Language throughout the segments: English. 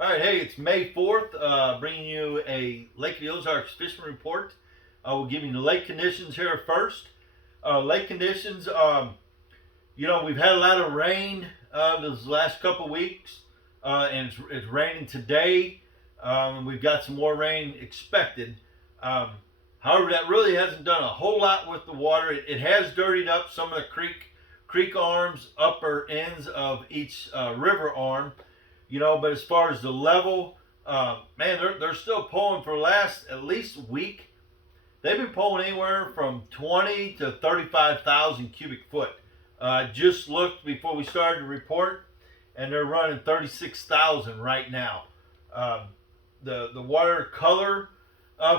All right, hey, it's May 4th, bringing you a Lake of the Ozarks fishing report. We'll give you the lake conditions here first. Lake conditions, we've had a lot of rain this last couple weeks, and it's raining today. We've got some more rain expected. Um, However, that really hasn't done a whole lot with the water. It has dirtied up some of the creek arms, upper ends of each river arm, but as far as the level, man, they're still pulling for the last at least week. They've been pulling anywhere from 20 to 35,000 cubic foot. Just looked before we started the report, and they're running 36,000 right now. Um, the water color,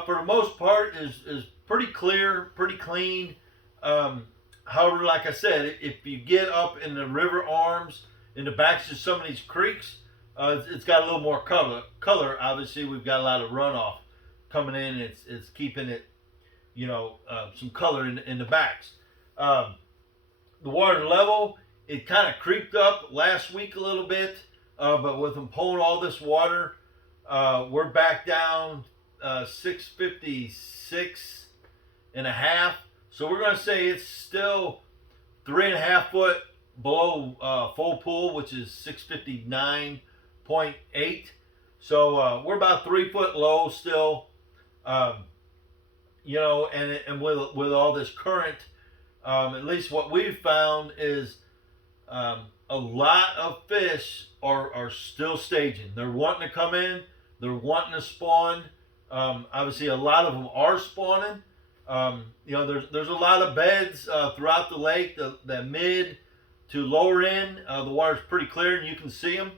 for the most part, is pretty clear, pretty clean. However, like I said, if you get up in the river arms, in the backs of some of these creeks, it's got a little more color. Obviously, we've got a lot of runoff coming in. It's keeping it, some color in the backs. Um, the water level, it kind of creeped up last week a little bit, but with them pulling all this water, we're back down 656 and a half. So we're going to say it's still 3.5 foot below full pool, which is 659.8. So we're about 3 foot low still. Um, and with all this current, at least what we've found is a lot of fish are still staging. They're wanting to come in. They're wanting to spawn. Obviously, a lot of them are spawning. There's a lot of beds throughout the lake. The mid to lower end, the water's pretty clear and you can see them.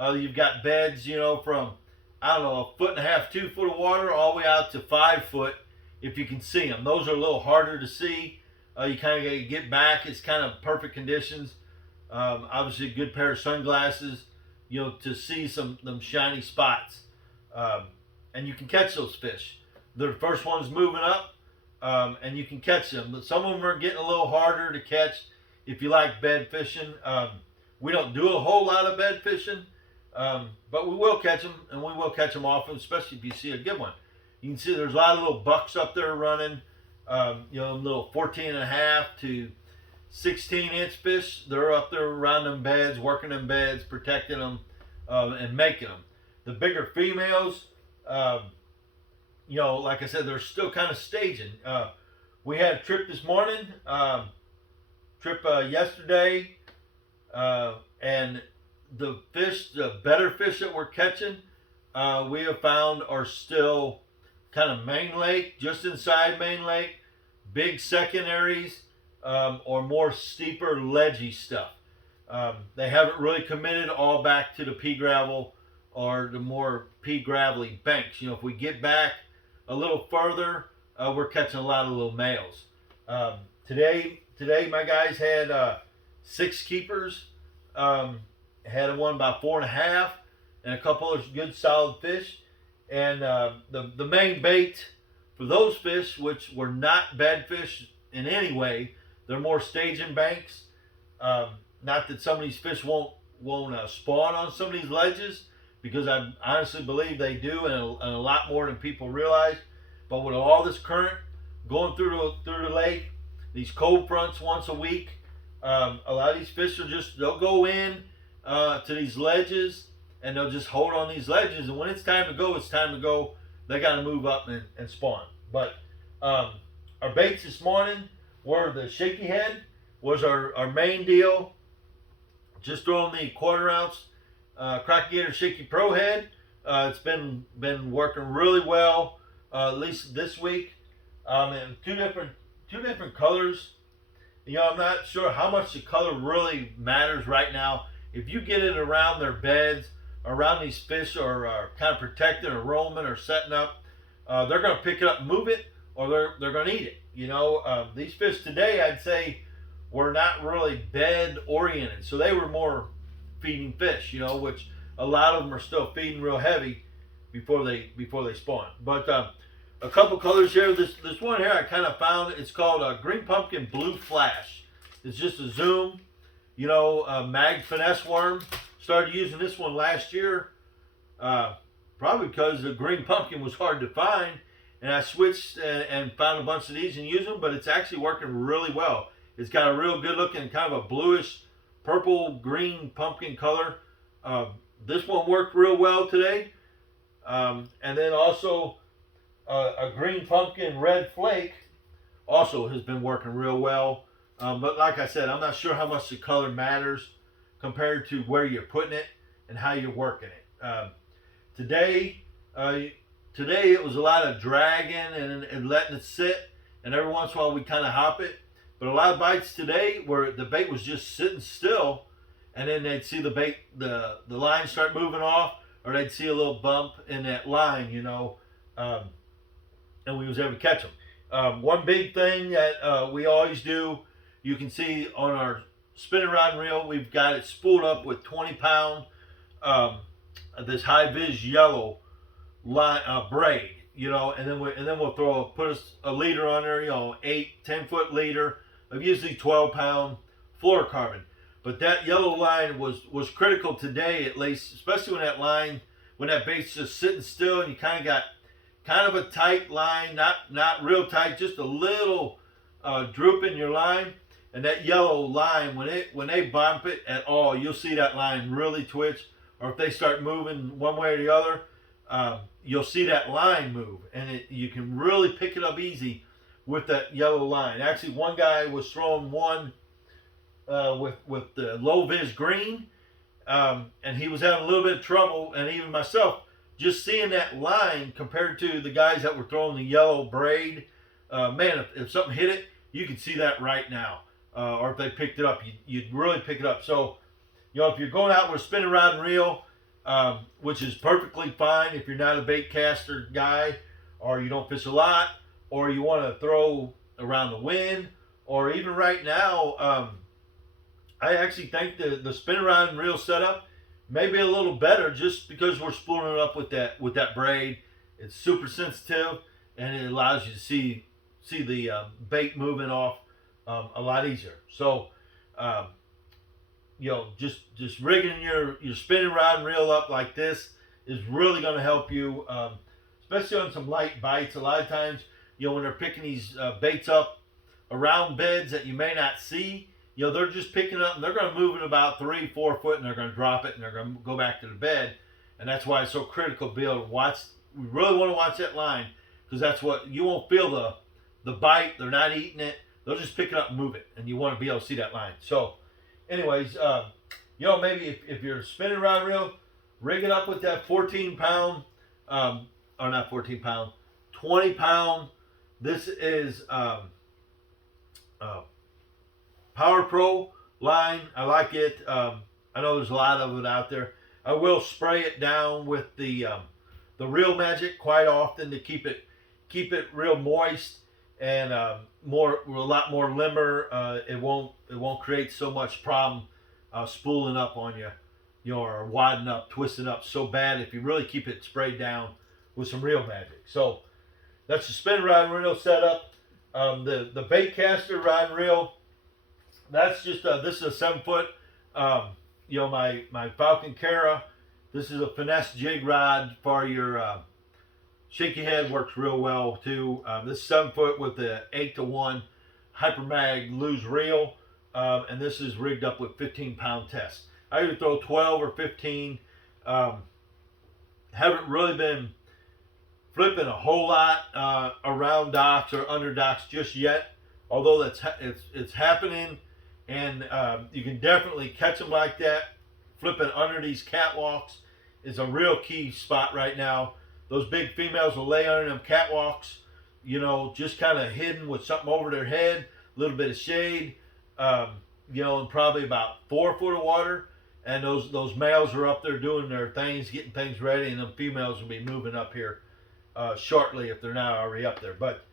You've got beds, from I don't know, 1.5 2 foot of water all the way out to 5 foot if you can see them. Those are a little harder to see. You kind of got to get back. It's kind of perfect conditions. Obviously, a good pair of sunglasses, to see them shiny spots. And you can catch those fish. They're the first ones moving up, and you can catch them. But some of them are getting a little harder to catch if you like bed fishing. We don't do a whole lot of bed fishing, but we will catch them, and we will catch them often, especially if you see a good one. You can see there's a lot of little bucks up there running, little 14.5 to 16-inch fish. They're up there around them beds, working them beds, protecting them, and making them. The bigger females, like I said, they're still kind of staging. We had a trip this morning, yesterday, and the better fish that we're catching, we have found are still kind of main lake, just inside main lake, big secondaries, or more steeper ledgy stuff. They haven't really committed all back to the pea gravel or the more pea gravelly banks. If we get back a little further, we're catching a lot of little males. Today, my guys had 6 keepers. Had one about 4.5, and a couple of good solid fish. And the main bait for those fish, which were not bad fish in any way, they're more staging banks. Not that some of these fish won't spawn on some of these ledges, because I honestly believe they do, and a lot more than people realize. But with all this current going through the lake, these cold fronts once a week, a lot of these fish they'll go in to these ledges, and they'll just hold on these ledges. And when it's time to go, it's time to go. They got to move up and spawn. But our baits this morning were the shaky head, was our main deal. Just throwing the 1/4 ounce Crockett Gator Shaky Pro head. It's been working really well, at least this week. And two different colors. I'm not sure how much the color really matters right now. If you get it around their beds, around these fish are kind of protected or roaming or setting up, they're going to pick it up and move it, or they're going to eat it. These fish today, I'd say, were not really bed oriented, so they were more feeding fish, which a lot of them are still feeding real heavy before they spawn. But a couple colors here. This one here I kind of found. It's called a green pumpkin blue flash. It's just a zoom, a mag finesse worm. Started using this one last year. Uh, Probably because the green pumpkin was hard to find, and I switched and found a bunch of these and used them. But it's actually working really well. It's got a real good looking, kind of a bluish, purple green pumpkin color. Uh, this one worked real well today. And then also a green pumpkin red flake also has been working real well. But like I said, I'm not sure how much the color matters compared to where you're putting it and how you're working it. Today, uh, today it was a lot of dragging and letting it sit, and every once in a while we kind of hop it. But a lot of bites today where the bait was just sitting still, and then they'd see the bait, the line start moving off, or they'd see a little bump in that line, um, and we was able to catch them. One big thing that we always do, you can see on our spinning rod and reel, we've got it spooled up with 20-pound um, this high vis yellow line braid, and then we'll put a leader on there, 8-10 foot leader of usually 12-pound fluorocarbon. But that yellow line was critical today, at least, especially when that bait's just sitting still and you kind of got kind of a tight line, not real tight, just a little droop in your line. And that yellow line, when they bump it at all, you'll see that line really twitch. Or if they start moving one way or the other, you'll see that line move, and you can really pick it up easy with that yellow line. Actually, one guy was throwing one with the low vis green, and he was having a little bit of trouble. And even myself, just seeing that line compared to the guys that were throwing the yellow braid, man, if something hit it, you could see that right now. Or if they picked it up, you'd really pick it up. So, if you're going out with a spinning rod and reel, which is perfectly fine if you're not a bait caster guy, or you don't fish a lot, or you want to throw around the wind, or even right now, I actually think the spinning rod and reel setup may be a little better just because we're spooling it up with that braid. It's super sensitive, and it allows you to see the bait moving off a lot easier. So, just rigging your spinning rod and reel up like this is really going to help you, especially on some light bites. A lot of times, when they're picking these baits up around beds that you may not see, they're just picking up and they're going to move it about 3-4 foot and they're going to drop it and they're going to go back to the bed. And that's why it's so critical to be able to watch. We really want to watch that line, because that's what you won't feel the bite. They're not eating it. They'll just pick it up and move it, and you want to be able to see that line. So, anyways, maybe if you're spinning rod reel, rig it up with that 14-pound, or not 14-pound, 20-pound. This is Power Pro line. I like it. I know there's a lot of it out there. I will spray it down with the Real Magic quite often to keep it real moist and a lot more limber. It won't create so much problem spooling up on you, or wadding up, twisting up so bad if you really keep it sprayed down with some Real Magic. So that's the spin rod and reel setup. The bait caster rod and reel. That's just this is a 7-foot. My Falcon Cara. This is a finesse jig rod for your shaky head. Works real well too. This is 7-foot with the 8-to-1 Hypermag loose reel, and this is rigged up with 15-pound test. I either throw 12 or 15. Haven't really been flipping a whole lot around docks or under docks just yet, although it's happening, and you can definitely catch them like that. Flipping under these catwalks is a real key spot right now. Those big females will lay under them catwalks, just kind of hidden with something over their head, a little bit of shade, and probably about 4 foot of water. And those males are up there doing their things, getting things ready, and the females will be moving up here shortly if they're not already up there. But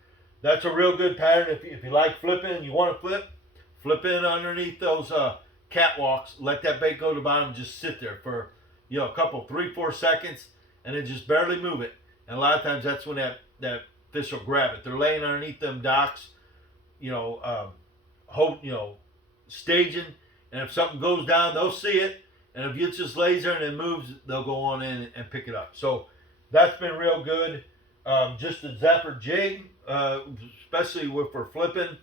that's a real good pattern. If you like flipping, you want to flip in underneath those catwalks, let that bait go to the bottom, just sit there for a couple 3-4 seconds, and then just barely move it. And a lot of times that's when that fish will grab it. They're laying underneath them docks, staging, and if something goes down, they'll see it, And if it just lays there and it moves, they'll go on in and pick it up. So that's been real good. Just the zapper jig, especially for flipping.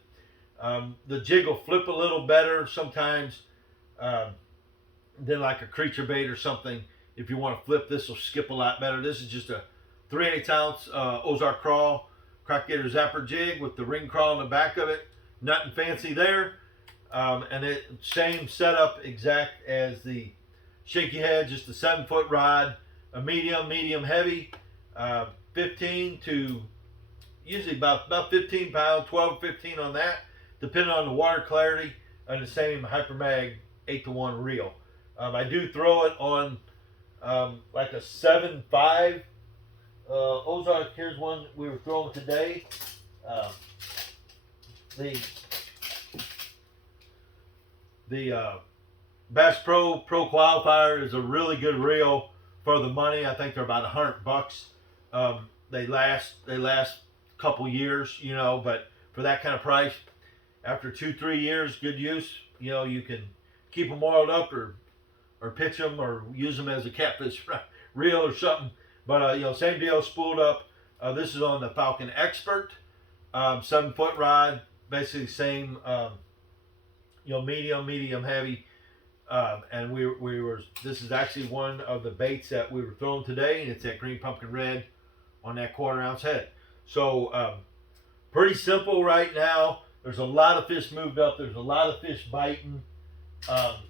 The jig will flip a little better sometimes than like a creature bait or something. If you want to flip, this will skip a lot better. This is just a 3/8 ounce Ozarks crack gator zapper jig with the ring crawl in the back of it. Nothing fancy there. And it same setup exact as the shaky head, just a 7-foot rod, a medium heavy, 15 to usually about 15 pounds, 12, 15 on that, depending on the water clarity, and the same Hypermag 8-to-1 reel. I do throw it on like a 7.5 Ozark. Here's one we were throwing today. The Bass Pro Qualifier is a really good reel for the money. I think they're about $100. They last a couple years, you know, but for that kind of price, after 2-3 years, good use, you know, you can keep them oiled up or pitch them or use them as a catfish reel or something. But you know, same deal, spooled up. This is on the Falcon Expert, 7-foot rod, basically same. You know, medium heavy, and we were. This is actually one of the baits that we were throwing today, and it's that green pumpkin red on that 1/4 ounce head. So pretty simple right now. There's a lot of fish moved up. There's a lot of fish biting. I'm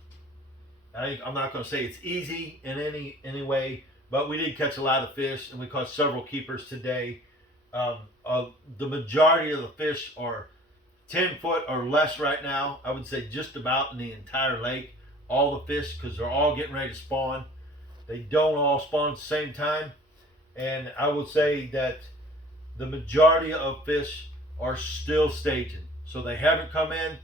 not going to say it's easy in any way, but we did catch a lot of fish, and we caught several keepers today. The majority of the fish are 10 foot or less right now. I would say just about in the entire lake, all the fish, because they're all getting ready to spawn. They don't all spawn at the same time, and I would say that the majority of fish are still staging, so they haven't come in.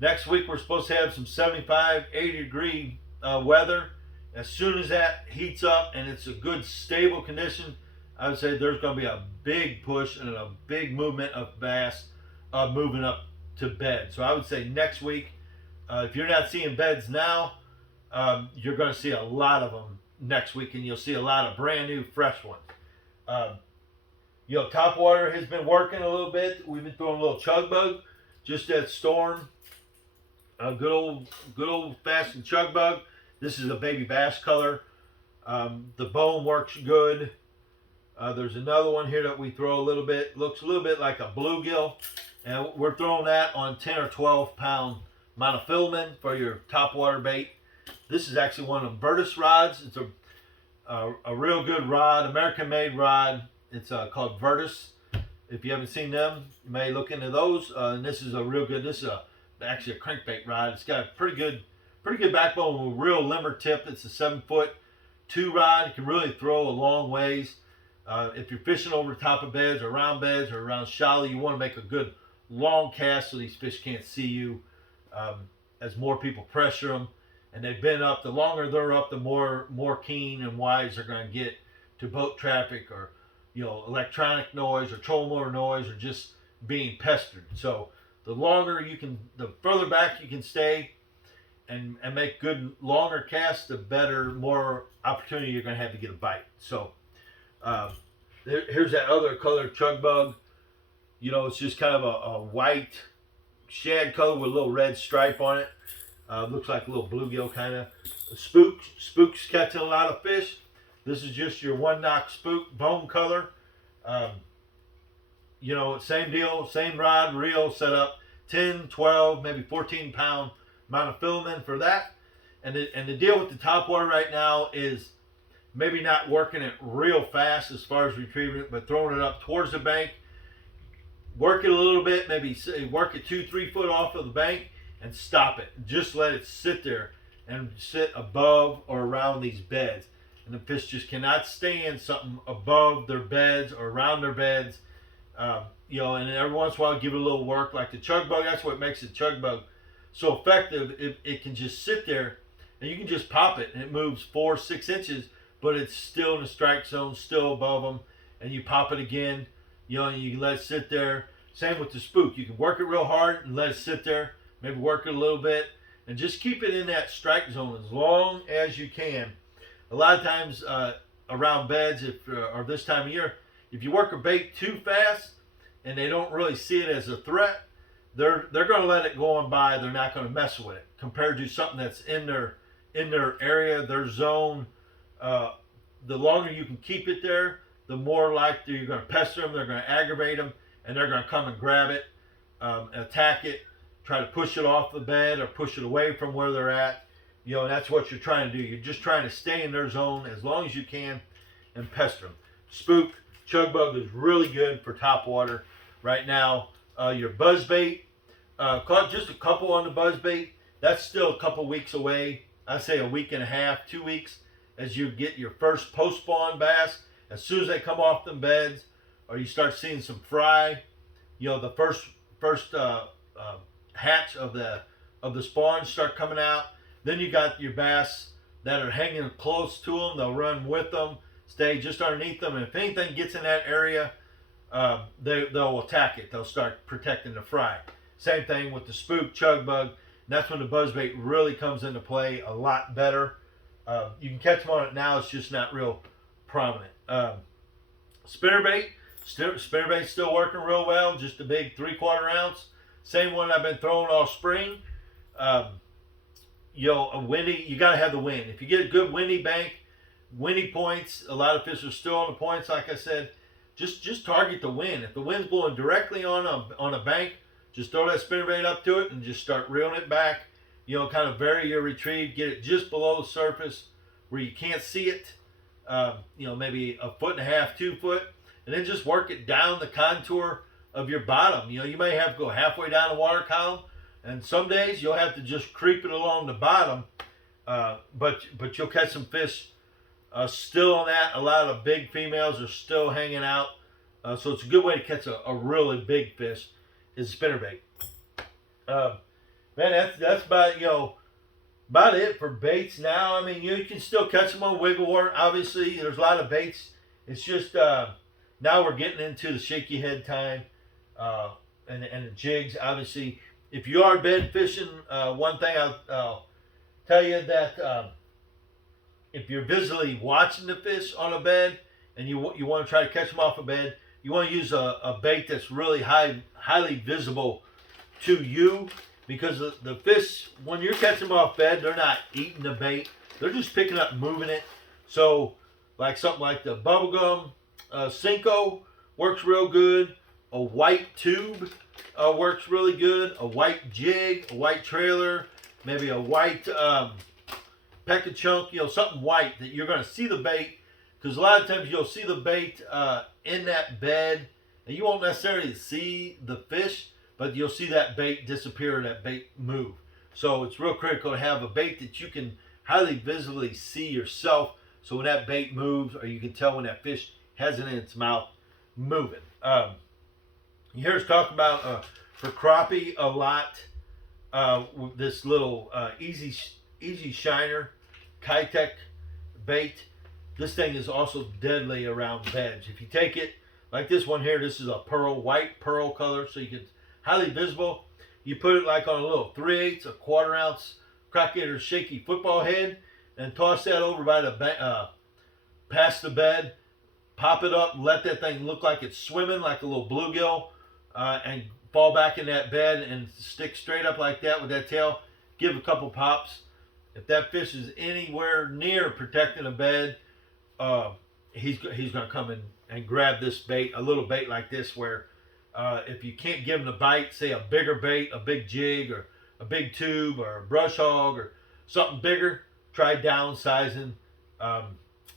Next week we're supposed to have some 75, 80 degree weather. As soon as that heats up and it's a good stable condition, I would say there's going to be a big push and a big movement of bass moving up to bed. So I would say next week, if you're not seeing beds now, you're going to see a lot of them next week, and you'll see a lot of brand new fresh ones. You know, topwater has been working a little bit. We've been throwing a little chug bug, just that storm. Good old fashioned chug bug. This is a baby bass color. The bone works good. There's another one here that we throw a little bit. Looks a little bit like a bluegill. And we're throwing that on 10 or 12 pound monofilament for your topwater bait. This is actually one of Virtus rods. It's a real good rod, American made rod. It's called Virtus. If you haven't seen them, you may look into those. And this is a real good, this is actually a crankbait rod. It's got a pretty good backbone with a real limber tip. It's a 7-foot 2 rod. It can really throw a long ways. If you're fishing over top of beds or around shallow, you want to make a good long cast so these fish can't see you. As more people pressure them, and they've been up, the longer they're up, the more keen and wise they're going to get to boat traffic or, you know, electronic noise or troll motor noise or just being pestered. So the further back you can stay and make good longer casts, the better, more opportunity you're going to have to get a bite. So here's that other color chug bug. You know, it's just kind of a white shad color with a little red stripe on it. Looks like a little bluegill kind of. Spook's catching a lot of fish. This is just your 1-knock spook, bone color. You know, same deal, same rod, reel setup, 10, 12, maybe 14 pound monofilament for that. And the deal with the topwater right now is maybe not working it real fast as far as retrieving it, but throwing it up towards the bank. Work it a little bit, maybe work it 2-3 foot off of the bank and stop it. Just let it sit there and sit above or around these beds. And the fish just cannot stand something above their beds or around their beds. You know, and every once in a while give it a little work, like the chug bug. That's what makes the chug bug so effective. It can just sit there and you can just pop it and it moves 4-6 inches, but it's still in the strike zone, still above them. And you pop it again, you know, and you can let it sit there. Same with the spook. You can work it real hard and let it sit there. Maybe work it a little bit, and just keep it in that strike zone as long as you can. A lot of times around beds, or this time of year, if you work a bait too fast and they don't really see it as a threat, they're going to let it go on by. They're not going to mess with it compared to something that's in their area, their zone. The longer you can keep it there, the more likely you're going to pester them. They're going to aggravate them, and they're going to come and grab it, attack it, try to push it off the bed or push it away from where they're at. You know, and that's what you're trying to do. You're just trying to stay in their zone as long as you can and pester them. Spook, chug bug is really good for top water right now. Your buzzbait, caught just a couple on the buzzbait. That's still a couple weeks away. I'd say a week and a half, 2 weeks, as you get your first post-spawn bass. As soon as they come off them beds, or you start seeing some fry, you know, the first hatch of the spawns start coming out. Then you got your bass that are hanging close to them. They'll run with them, stay just underneath them, and if anything gets in that area, they'll attack it. They'll start protecting the fry. Same thing with the spook, chug bug. That's when the buzzbait really comes into play a lot better. You can catch them on it now. It's just not real prominent. Spinnerbait's still working real well. Just a big 3/4 ounce. Same one I've been throwing all spring. You know, a windy. You got to have the wind. If you get a good windy bank, windy points. A lot of fish are still on the points. Like I said, just target the wind. If the wind's blowing directly on a bank, just throw that spinnerbait up to it and just start reeling it back. You know, kind of vary your retrieve. Get it just below the surface where you can't see it. You know, maybe 1.5 feet, 2 foot, and then just work it down the contour of your bottom. You know, you may have to go halfway down the water column, and some days you'll have to just creep it along the bottom. But you'll catch some fish still on that. A lot of big females are still hanging out, so it's a good way to catch a really big fish. Is spinnerbait. Man, that's about it for baits now. I mean, you can still catch them on wiggle worm. Obviously, there's a lot of baits. It's just now we're getting into the shaky head time and the jigs. Obviously, if you are bed fishing, one thing I'll tell you that if you're visually watching the fish on a bed and you want to try to catch them off a bed, you want to use a bait that's really highly visible to you, because the fish, when you're catching them off bed, they're not eating the bait. They're just picking up and moving it. So like something like the bubblegum Cinco works real good. A white tube works really good. A white jig, a white trailer, maybe a white peck chunk, you know, something white that you're going to see the bait. Because a lot of times you'll see the bait in that bed, and you won't necessarily see the fish, but you'll see that bait disappear, that bait move. So it's real critical to have a bait that you can highly visibly see yourself. So when that bait moves, or you can tell when that fish has it in its mouth moving. You hear us talk about for crappie a lot. With this little easy shiner Kitech bait. This thing is also deadly around beds. If you take it like this one here, this is a white pearl color, so you can highly visible. You put it like on a little 3/8, a 1/4 ounce crackhead or shaky football head, and toss that over by the past the bed. Pop it up, let that thing look like it's swimming like a little bluegill, and fall back in that bed and stick straight up like that with that tail. Give a couple pops. If that fish is anywhere near protecting a bed, he's going to come in and grab this bait, a little bait like this, where if you can't give him the bite, say a bigger bait, a big jig or a big tube or a brush hog or something bigger, try downsizing,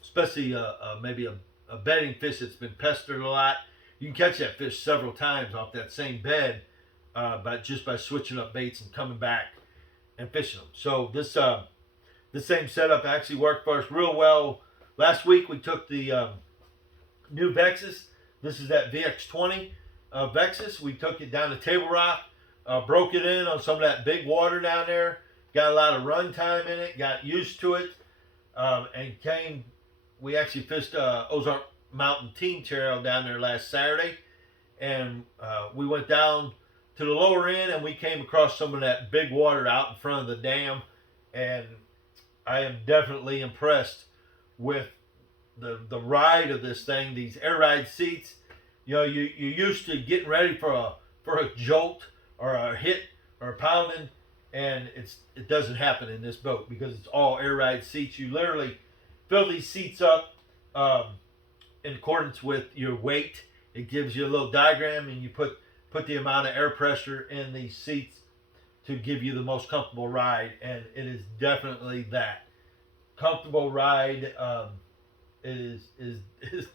especially maybe a bedding fish that's been pestered a lot. You can catch that fish several times off that same bed just by switching up baits and coming back and fishing them. So this same setup actually worked for us real well. Last week we took the new Vexus. This is that VX20 Vexus. We took it down to Table Rock, broke it in on some of that big water down there, got a lot of run time in it, got used to it, and we actually fished Ozark Mountain Team Trail down there last Saturday, and we went down to the lower end, and we came across some of that big water out in front of the dam, and I am definitely impressed with the ride of this thing. These air ride seats, you used to getting ready for a jolt or a hit or a pounding, and it doesn't happen in this boat because it's all air ride seats. You literally fill these seats up in accordance with your weight. It gives you a little diagram, and you put the amount of air pressure in these seats to give you the most comfortable ride, and it is definitely that comfortable ride. It is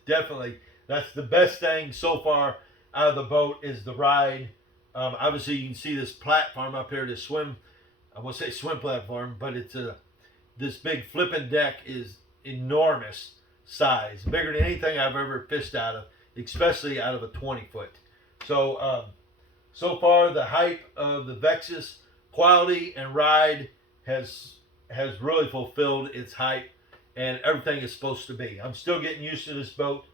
definitely, that's the best thing so far out of the boat is the ride. Obviously, you can see this platform up here, this swim. I won't say swim platform, but it's this big flipping deck is enormous size, bigger than anything I've ever fished out of, especially out of a 20-foot. So, so far the hype of the Vexus quality and ride has really fulfilled its hype, and everything is supposed to be. I'm still getting used to this boat,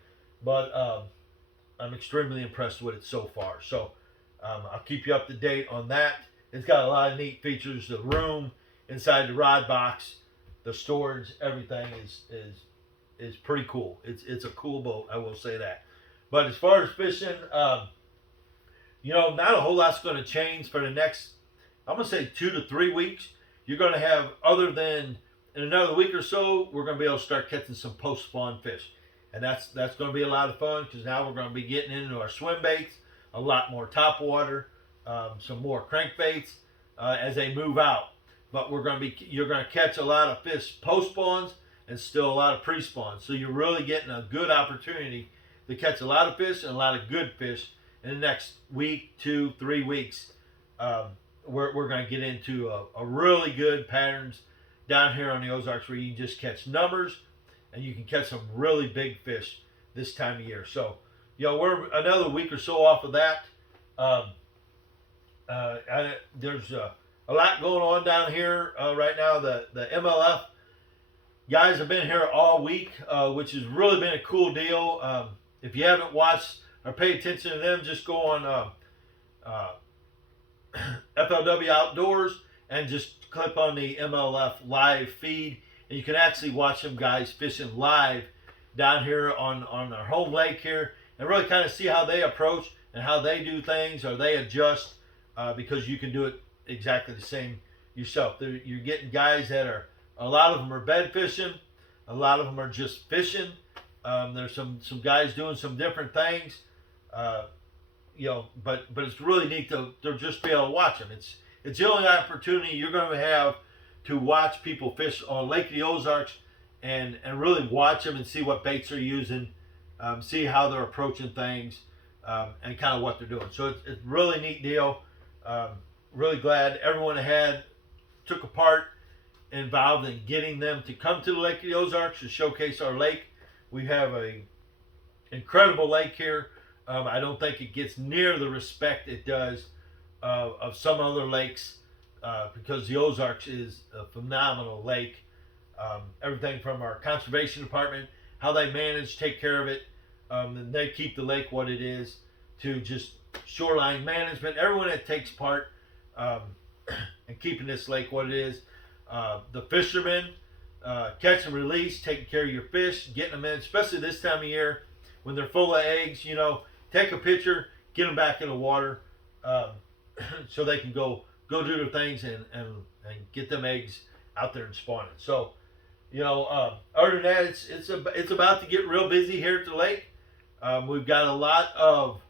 but I'm extremely impressed with it so far. So I'll keep you up to date on that. It's got a lot of neat features. The room inside the rod box, the storage, everything is pretty cool. It's a cool boat, I will say that. But as far as fishing, not a whole lot's going to change for the next, I'm going to say 2 to 3 weeks. You're going to have, other than in another week or so, we're going to be able to start catching some post-spawn fish. And that's going to be a lot of fun, because now we're going to be getting into our swim baits, a lot more topwater, some more crankbaits as they move out. But you're going to catch a lot of fish post-spawns and still a lot of pre-spawns. So you're really getting a good opportunity to catch a lot of fish and a lot of good fish in the next week, 2, 3 weeks. We're going to get into a really good patterns down here on the Ozarks, where you can just catch numbers and you can catch some really big fish this time of year. So, we're another week or so off of that. There's a lot going on down here right now. The MLF guys have been here all week, which has really been a cool deal. If you haven't watched or pay attention to them, just go on FLW Outdoors and just click on the MLF live feed, and you can actually watch them guys fishing live down here on our home lake here, and really kind of see how they approach and how they do things, or they adjust, because you can do it exactly the same yourself. You're getting guys that are, a lot of them are bed fishing, a lot of them are just fishing. There's some guys doing some different things, but it's really neat to just be able to watch them. It's the only opportunity you're going to have to watch people fish on Lake of the Ozarks, and really watch them and see what baits they're using, see how they're approaching things, and kind of what they're doing. So it's really neat deal. Really glad everyone took a part involved in getting them to come to the Lake of the Ozarks to showcase our lake. We have a incredible lake here. I don't think it gets near the respect it does of some other lakes, because the Ozarks is a phenomenal lake. Everything from our conservation department, how they manage, take care of it, and they keep the lake what it is, to just shoreline management. Everyone that takes part in keeping this lake what it is. The fishermen, catch and release, taking care of your fish, getting them in, especially this time of year when they're full of eggs. Take a picture, get them back in the water, so they can go do their things and get them eggs out there and spawning. So, other than that, it's about to get real busy here at the lake. We've got a lot of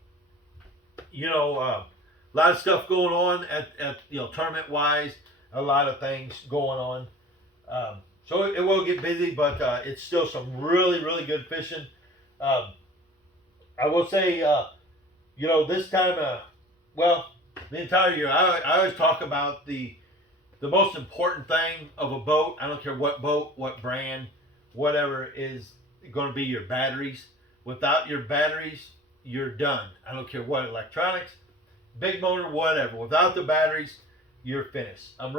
stuff going on at tournament wise, a lot of things going on. So it will get busy, but it's still some really, really good fishing. I will say, this time, the entire year, I always talk about the most important thing of a boat. I don't care what boat, what brand, whatever, is going to be your batteries. Without your batteries, you're done. I don't care what electronics, big motor, whatever. Without the batteries, you're finished. I've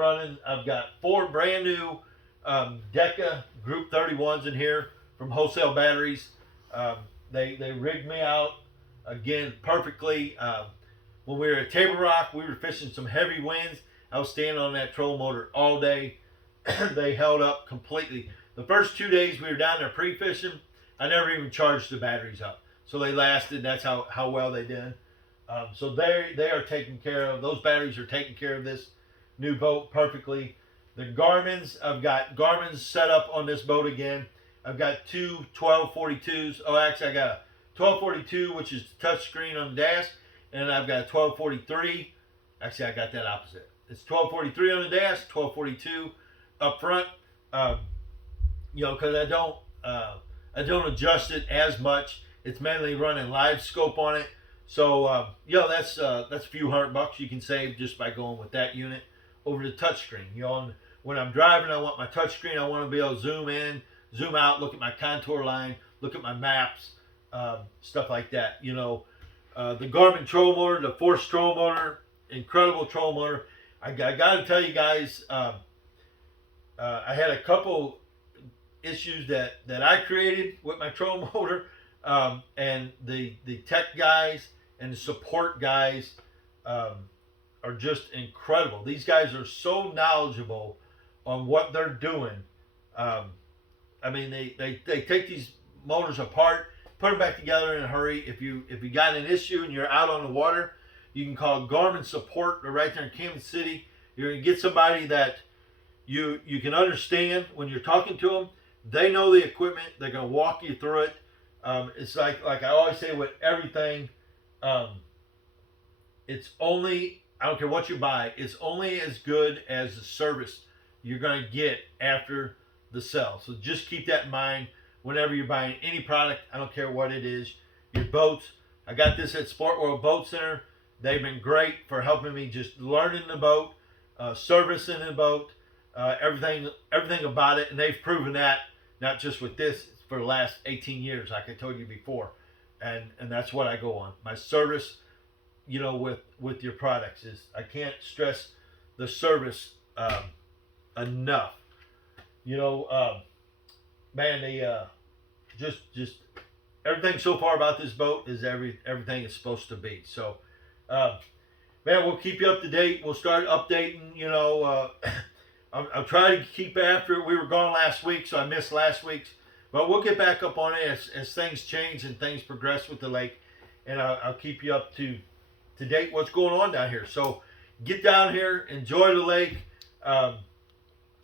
got 4 brand new Deca Group 31s in here from Wholesale Batteries. They rigged me out again perfectly. when we were at Table Rock, we were fishing some heavy winds. I was standing on that trolling motor all day. They held up completely. The first 2 days we were down there pre-fishing, I never even charged the batteries up. So they lasted. That's how well they did. So they are taken care of. Those batteries are taking care of this new boat perfectly. The Garmin's, I've got Garmin's set up on this boat again. I've got two 1242s. Oh, actually, I got a 1242, which is the touch screen on the dash, and I've got a 1243. Actually, I got that opposite. It's 1243 on the dash, 1242 up front. Because I don't adjust it as much. It's mainly running live scope on it. So that's a few $100 you can save just by going with that unit over the touchscreen. When I'm driving, I want my touchscreen. I want to be able to zoom in, zoom out, look at my contour line, look at my maps, stuff like that. The Garmin troll motor, the Force troll motor, incredible troll motor. I got to tell you guys, I had a couple issues that I created with my troll motor, and the tech guys and the support guys are just incredible. These guys are so knowledgeable on what they're doing. They take these motors apart, put them back together in a hurry. If you got an issue and you're out on the water, you can call Garmin support. They're right there in Kansas City. You're going to get somebody that you can understand when you're talking to them. They know the equipment. They're going to walk you through it. It's like I always say with everything, it's only, I don't care what you buy, it's only as good as the service you're going to get after the sell. So just keep that in mind whenever you're buying any product. I don't care what it is. Your boats. I got this at Sport World Boat Center. They've been great for helping me just learning the boat, servicing the boat, everything about it. And they've proven that, not just with this, for the last 18 years, like I told you before. And that's what I go on. My service, with your products is, I can't stress the service enough. Just everything so far about this boat is everything it's supposed to be. So, we'll keep you up to date. We'll start updating. I'm trying to keep after it. We were gone last week, so I missed last week's. But we'll get back up on it as things change and things progress with the lake. And I'll keep you up to date what's going on down here. So get down here, enjoy the lake.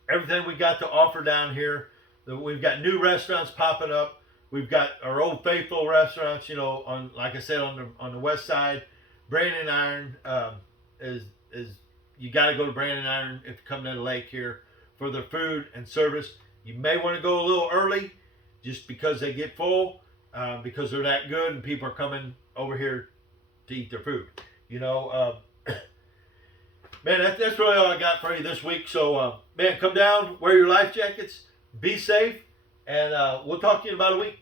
Everything we got to offer down here. We've got new restaurants popping up. We've got our old faithful restaurants, on, like I said, on the west side. Brandon Iron is you got to go to Brandon Iron if you come to the lake here for their food and service. You may want to go a little early, just because they get full, because they're that good and people are coming over here to eat their food. That's really all I got for you this week. So, come down, wear your life jackets, be safe, and we'll talk to you in about a week.